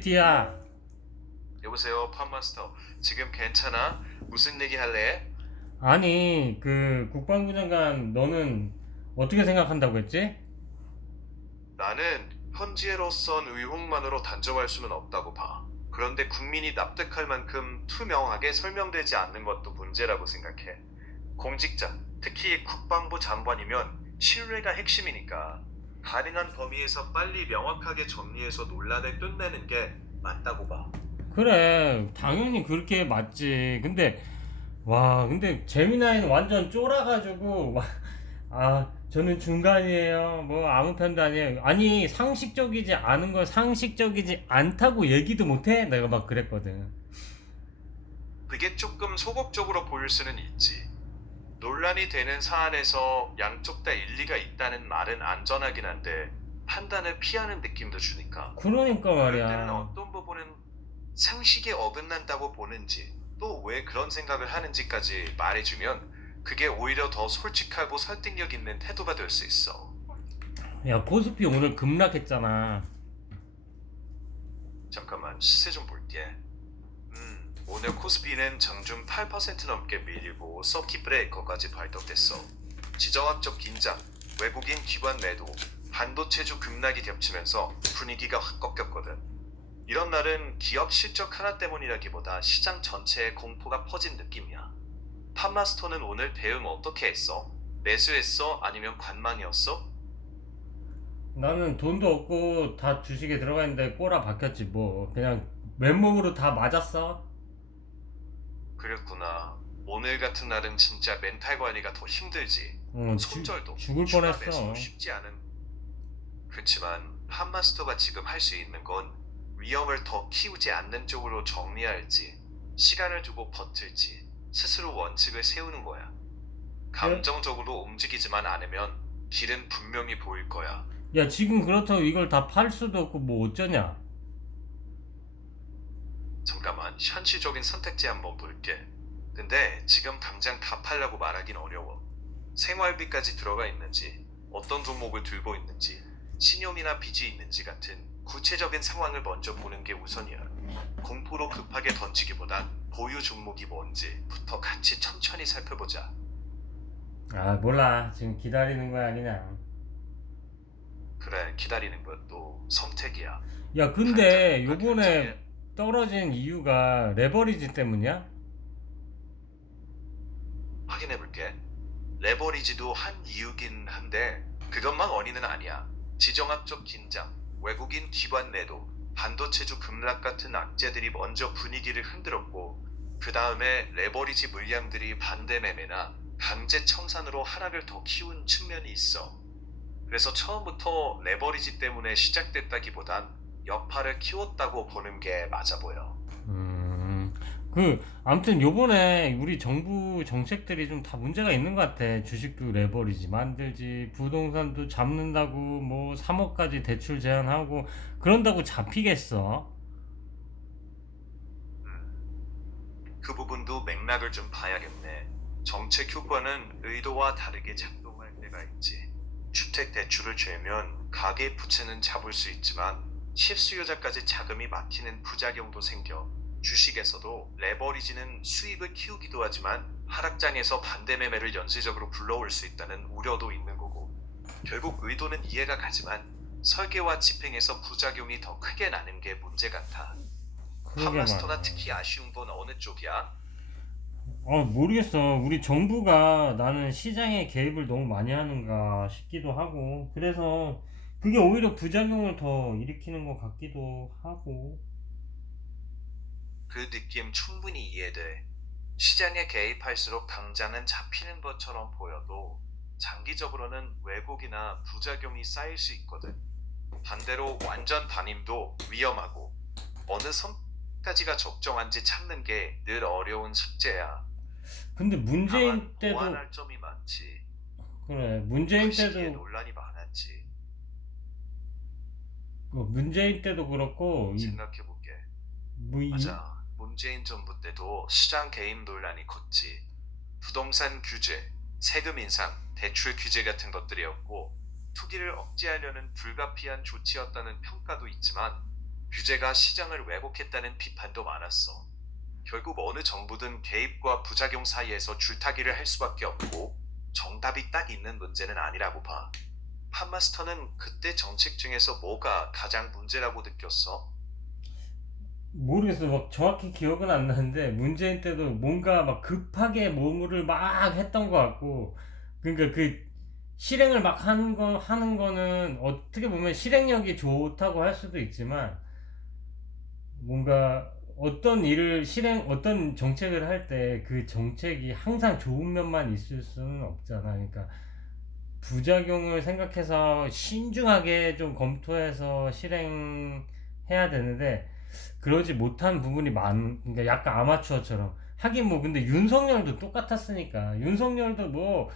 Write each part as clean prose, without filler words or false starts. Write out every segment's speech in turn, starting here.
GT야. 여보세요, 팜마스터. 지금 괜찮아? 무슨 얘기 할래? 아니, 국방부 장관, 너는 어떻게 생각한다고 했지? 나는 현지로선 의혹만으로 단정할 수는 없다고 봐. 그런데 국민이 납득할 만큼 투명하게 설명되지 않는 것도 문제라고 생각해. 공직자, 특히 국방부 장관이면 신뢰가 핵심이니까 가능한 범위에서 빨리 명확하게 정리해서 논란을 끝내는 게 맞다고 봐. 그래, 당연히 그렇게 맞지. 근데 재미나이는 완전 쫄아가지고, 저는 중간이에요. 뭐, 아무 편도 아니에요. 아니, 상식적이지 않은 걸 상식적이지 않다고 얘기도 못해? 내가 막 그랬거든. 그게 조금 소극적으로 보일 수는 있지. 논란이 되는 사안에서 양쪽 다 일리가 있다는 말은 안전하긴 한데 판단을 피하는 느낌도 주니까. 그러니까 그럴 때는 말이야. 어떤 부분은 상식에 어긋난다고 보는지 또 왜 그런 생각을 하는지까지 말해주면 그게 오히려 더 솔직하고 설득력 있는 태도가 될 수 있어. 야, 코스피 오늘 급락했잖아. 잠깐만 시세 좀 볼게. 오늘 코스피는 장중 8% 넘게 밀리고 서킷 브레이커까지 발동됐어. 지정학적 긴장, 외국인 기관 매도, 반도체주 급락이 겹치면서 분위기가 확 꺾였거든. 이런 날은 기업 실적 하나 때문이라기보다 시장 전체에 공포가 퍼진 느낌이야. 팜마스터는 오늘 대응 어떻게 했어? 매수했어? 아니면 관망이었어? 나는 돈도 없고 다 주식에 들어가 있는데 꼬라 박혔지 뭐. 그냥 맨몸으로 다 맞았어. 그랬구나. 오늘 같은 날은 진짜 멘탈 관리가 더 힘들지. 손절도, 죽을 추가 매수도 뻔했어. 쉽지 않은. 그렇지만 팜마스터가 지금 할 수 있는 건 위험을 더 키우지 않는 쪽으로 정리할지, 시간을 두고 버틸지, 스스로 원칙을 세우는 거야. 야, 감정적으로 움직이지만 않으면 길은 분명히 보일 거야. 야, 지금 그렇다고 이걸 다 팔 수도 없고 뭐 어쩌냐. 잠깐만, 현실적인 선택지 한번 볼게. 근데 지금 당장 다 팔라고 말하긴 어려워. 생활비까지 들어가 있는지, 어떤 종목을 들고 있는지, 신용이나 빚이 있는지 같은 구체적인 상황을 먼저 보는 게 우선이야. 공포로 급하게 던지기보단 보유 종목이 뭔지부터 같이 천천히 살펴보자. 몰라. 지금 기다리는 거야, 그냥. 그래, 기다리는 것도 선택이야. 야, 근데 당장 요번에 결정해. 떨어진 이유가 레버리지 때문이야? 확인해 볼게. 레버리지도 한 이유긴 한데 그것만 원인은 아니야. 지정학적 긴장, 외국인 기관 내도, 반도체주 급락 같은 악재들이 먼저 분위기를 흔들었고 그 다음에 레버리지 물량들이 반대 매매나 강제 청산으로 하락을 더 키운 측면이 있어. 그래서 처음부터 레버리지 때문에 시작됐다기보단 여파를 키웠다고 보는 게 맞아 보여. 음, 아무튼 요번에 우리 정부 정책들이 좀 다 문제가 있는 것 같아. 주식도 레버리지 만들지, 부동산도 잡는다고 뭐 3억까지 대출 제한하고, 그런다고 잡히겠어? 그 부분도 맥락을 좀 봐야겠네. 정책 효과는 의도와 다르게 작동할 때가 있지. 주택 대출을 죄면 가계 부채는 잡을 수 있지만 실수요자까지 자금이 막히는 부작용도 생겨. 주식에서도 레버리지는 수익을 키우기도 하지만 하락장에서 반대 매매를 연쇄적으로 불러올 수 있다는 우려도 있는 거고. 결국 의도는 이해가 가지만 설계와 집행에서 부작용이 더 크게 나는 게 문제 같아. 그러게 팜마스터나 말이야. 특히 아쉬운 건 어느 쪽이야? 모르겠어. 우리 정부가 나는 시장에 개입을 너무 많이 하는가 싶기도 하고, 그래서 그게 오히려 부작용을 더 일으키는 것 같기도 하고. 그 느낌 충분히 이해돼. 시장에 개입할수록 당장은 잡히는 것처럼 보여도 장기적으로는 왜곡이나 부작용이 쌓일 수 있거든. 반대로 완전 반임도 위험하고 어느 선까지가 적정한지 찾는 게 늘 어려운 숙제야. 근데 다만 문재인 때도, 보완할 점이 많지. 그래, 그 시기에 논란이 많았지. 문재인 때도 그렇고, 생각해볼게. 뭐, 맞아. 문재인 정부 때도 시장 개입 논란이 컸지. 부동산 규제, 세금 인상, 대출 규제 같은 것들이었고, 투기를 억제하려는 불가피한 조치였다는 평가도 있지만, 규제가 시장을 왜곡했다는 비판도 많았어. 결국 어느 정부든 개입과 부작용 사이에서 줄타기를 할 수밖에 없고 정답이 딱 있는 문제는 아니라고 봐. 판마스터는 그때 정책 중에서 뭐가 가장 문제라고 느꼈어? 모르겠어. 막 정확히 기억은 안 나는데 문재인 때도 뭔가 막 급하게 뭐를 막 했던 것 같고, 그러니까 그 실행을 막 하는 거는 어떻게 보면 실행력이 좋다고 할 수도 있지만, 뭔가 어떤 정책을 할 때 그 정책이 항상 좋은 면만 있을 수는 없잖아. 그러니까 부작용을 생각해서 신중하게 좀 검토해서 실행해야 되는데, 그러지 못한 부분이 그러니까 약간 아마추어처럼. 하긴 뭐 근데 윤석열도 똑같았으니까. 윤석열도 뭐,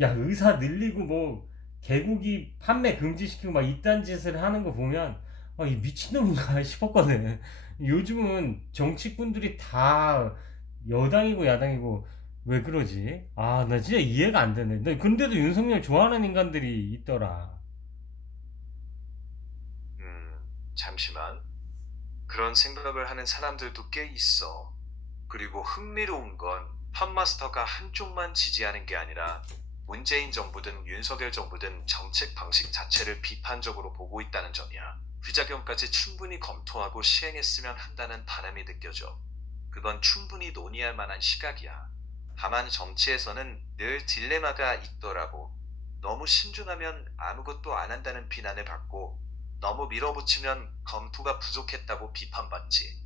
야, 의사 늘리고 뭐 개고기 판매 금지시키고 막 이딴 짓을 하는 거 보면, 이 미친놈인가 싶었거든. 요즘은 정치꾼들이 다 여당이고 야당이고 왜 그러지? 나 진짜 이해가 안 되네. 근데도 윤석열 좋아하는 인간들이 있더라. 잠시만. 그런 생각을 하는 사람들도 꽤 있어. 그리고 흥미로운 건 펀마스터가 한쪽만 지지하는 게 아니라 문재인 정부든 윤석열 정부든 정책 방식 자체를 비판적으로 보고 있다는 점이야. 부작용까지 충분히 검토하고 시행했으면 한다는 바람이 느껴져. 그건 충분히 논의할 만한 시각이야. 다만 정치에서는 늘 딜레마가 있더라고. 너무 신중하면 아무것도 안 한다는 비난을 받고, 너무 밀어붙이면 검토가 부족했다고 비판받지.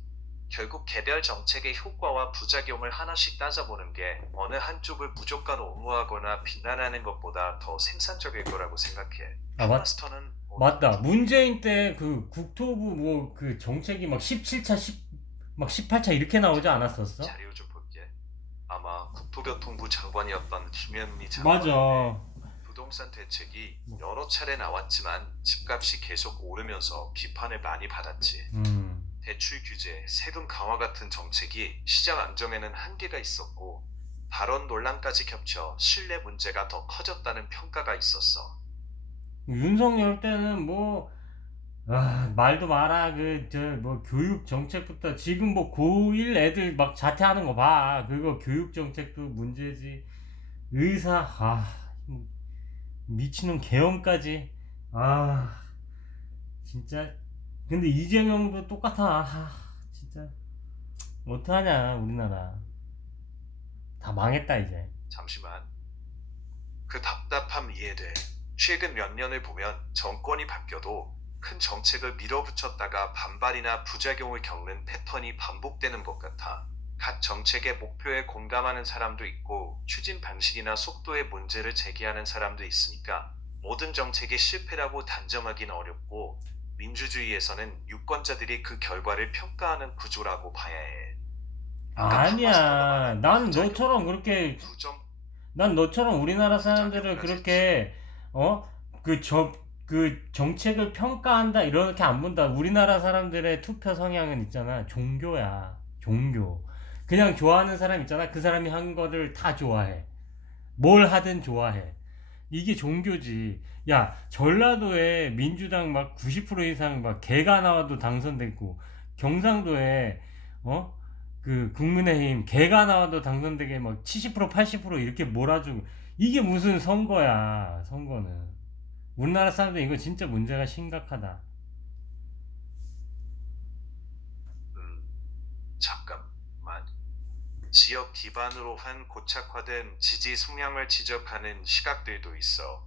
결국 개별 정책의 효과와 부작용을 하나씩 따져보는 게 어느 한쪽을 무조건 옹호하거나 비난하는 것보다 더 생산적일 거라고 생각해. 아, 팟마스터는 맞다. 문재인 때 그 국토부 뭐 그 정책이 막 17차, 막 18차 이렇게 나오지 않았었어? 자료 좀 볼게. 아마 국토교통부 장관이었던 김현미 장관. 맞아. 부동산 대책이 여러 차례 나왔지만 집값이 계속 오르면서 비판을 많이 받았지. 음. 대출 규제, 세금 강화 같은 정책이 시장 안정에는 한계가 있었고, 발언 논란까지 겹쳐 신뢰 문제가 더 커졌다는 평가가 있었어. 윤석열 때는 뭐, 말도 마라. 뭐, 교육 정책부터 지금 뭐, 고1 애들 막 자퇴하는 거 봐. 그거 교육 정책도 문제지. 의사, 미치는 계엄까지. 진짜. 근데 이재명도 똑같아. 진짜. 어떡하냐, 우리나라. 다 망했다, 이제. 잠시만. 그 답답함 이해돼. 최근 몇 년을 보면 정권이 바뀌어도 큰 정책을 밀어붙였다가 반발이나 부작용을 겪는 패턴이 반복되는 것 같아. 각 정책의 목표에 공감하는 사람도 있고 추진 방식이나 속도의 문제를 제기하는 사람도 있으니까 모든 정책이 실패라고 단정하기는 어렵고, 민주주의에서는 유권자들이 그 결과를 평가하는 구조라고 봐야 해. 아까 아니야. 팟마스터가 말한 난 부작용, 너처럼 그렇게 부정, 난 너처럼 우리나라 사람들을 부작용까지 그렇게 그 정책을 평가한다 이렇게 안 본다. 우리나라 사람들의 투표 성향은 있잖아. 종교야. 종교. 그냥 좋아하는 사람 있잖아. 그 사람이 한 거를 다 좋아해. 뭘 하든 좋아해. 이게 종교지. 야, 전라도에 민주당 막 90% 이상 막 개가 나와도 당선됐고, 경상도에 그 국민의힘 개가 나와도 당선되게 막 70% 80% 이렇게 몰아주고, 이게 무슨 선거야. 선거는. 우리나라 사람들 이거 진짜 문제가 심각하다. 잠깐만. 지역 기반으로 한 고착화된 지지 성향을 지적하는 시각들도 있어.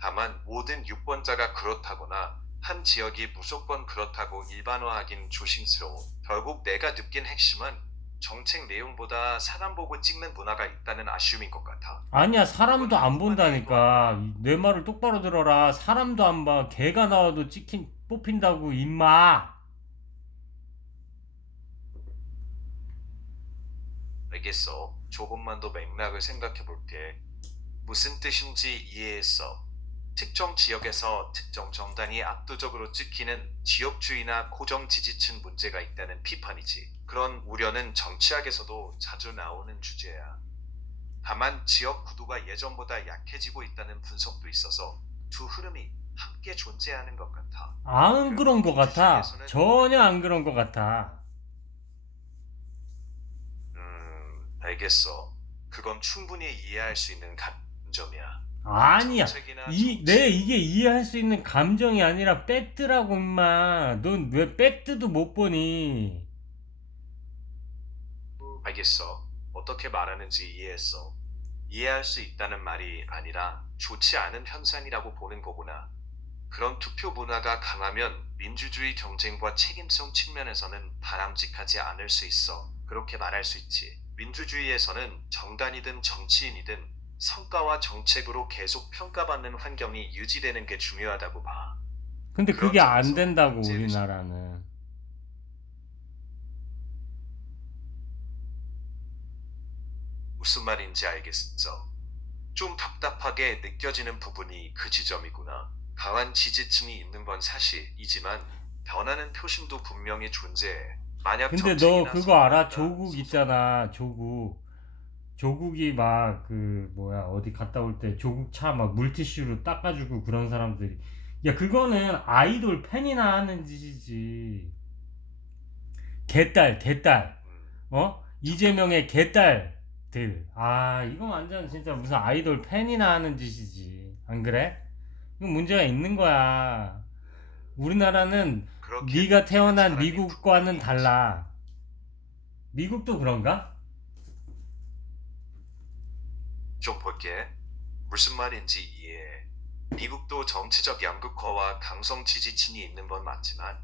다만 모든 유권자가 그렇다거나 한 지역이 무조건 그렇다고 일반화하긴 조심스러워. 결국 내가 느낀 핵심은 정책 내용보다 사람 보고 찍는 문화가 있다는 아쉬움인 것 같아. 아니야, 사람도 안 본다니까. 내 말을 똑바로 들어라. 사람도 안 봐. 개가 나와도 뽑힌다고, 임마. 알겠어. 조금만 더 맥락을 생각해 볼게. 무슨 뜻인지 이해했어. 특정 지역에서 특정 정당이 압도적으로 찍히는 지역주의나 고정 지지층 문제가 있다는 비판이지. 그런 우려는 정치학에서도 자주 나오는 주제야. 다만 지역 구도가 예전보다 약해지고 있다는 분석도 있어서 두 흐름이 함께 존재하는 것 같아. 안 그런 것 같아. 민주주의에서는 전혀 안 그런 것 같아. 알겠어. 그건 충분히 이해할 수 있는 감점이야. 아니야. 정책이나 내 정치, 이게 이해할 수 있는 감정이 아니라 팩트라고, 임마. 넌 왜 팩트도 못 보니? 알겠어. 어떻게 말하는지 이해했어. 이해할 수 있다는 말이 아니라 좋지 않은 현상이라고 보는 거구나. 그런 투표 문화가 강하면 민주주의 경쟁과 책임성 측면에서는 바람직하지 않을 수 있어. 그렇게 말할 수 있지. 민주주의에서는 정당이든 정치인이든 성과와 정책으로 계속 평가받는 환경이 유지되는 게 중요하다고 봐. 근데 그런 그게 안 점에서 된다고, 문제의식 우리나라는. 무슨 말인지 알겠어. 좀 답답하게 느껴지는 부분이 그 지점이구나. 강한 지지층이 있는 건 사실이지만 변하는 표심도 분명히 존재해. 만약 근데 너 정책이나 그거 알아? 성과가 조국 소속 있잖아, 조국. 조국이 막 그 뭐야 어디 갔다 올 때 조국 차 막 물티슈로 닦아주고 그런 사람들이, 야 그거는 아이돌 팬이나 하는 짓이지. 개딸 잠깐만. 이재명의 개딸들, 아 이거 완전 진짜 무슨 아이돌 팬이나 하는 짓이지, 안 그래? 이거 문제가 있는 거야. 우리나라는 그렇게 네가 느끼는 태어난 사람이 미국과는 분명히 있지. 달라. 미국도 그런가? 좀 볼게. 무슨 말인지 이해해. 미국도 정치적 양극화와 강성 지지층이 있는 건 맞지만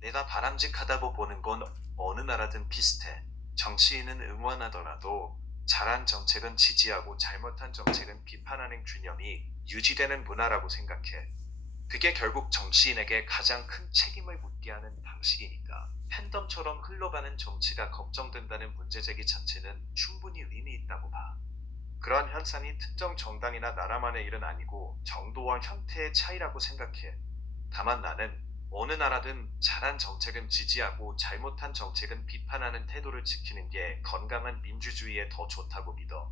내가 바람직하다고 보는 건 어느 나라든 비슷해. 정치인은 응원하더라도 잘한 정책은 지지하고 잘못한 정책은 비판하는 균형이 유지되는 문화라고 생각해. 그게 결국 정치인에게 가장 큰 책임을 묻게 하는 방식이니까. 팬덤처럼 흘러가는 정치가 걱정된다는 문제제기 자체는 충분히 의미 있다고 봐. 그러한 현상이 특정 정당이나 나라만의 일은 아니고 정도와 형태의 차이라고 생각해. 다만 나는 어느 나라든 잘한 정책은 지지하고 잘못한 정책은 비판하는 태도를 지키는 게 건강한 민주주의에 더 좋다고 믿어.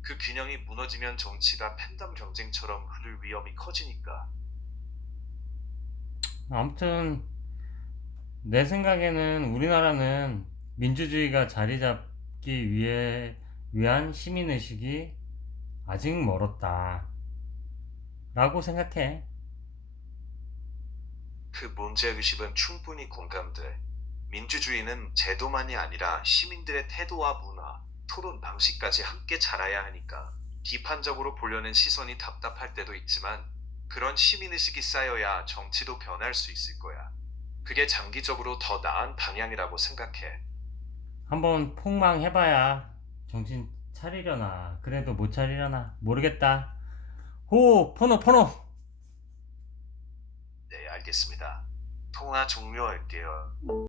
그 균형이 무너지면 정치가 팬덤 경쟁처럼 흐를 위험이 커지니까. 아무튼 내 생각에는 우리나라는 민주주의가 자리 잡기 위한 시민의식이 아직 멀었다 라고 생각해. 그 문제의식은 충분히 공감돼. 민주주의는 제도만이 아니라 시민들의 태도와 문화, 토론 방식까지 함께 자라야 하니까 비판적으로 보려는 시선이 답답할 때도 있지만 그런 시민의식이 쌓여야 정치도 변할 수 있을 거야. 그게 장기적으로 더 나은 방향이라고 생각해. 한번 폭망해봐야 정신 차리려나. 그래도 못 차리려나 모르겠다. 호 포노. 네, 알겠습니다. 통화 종료할게요.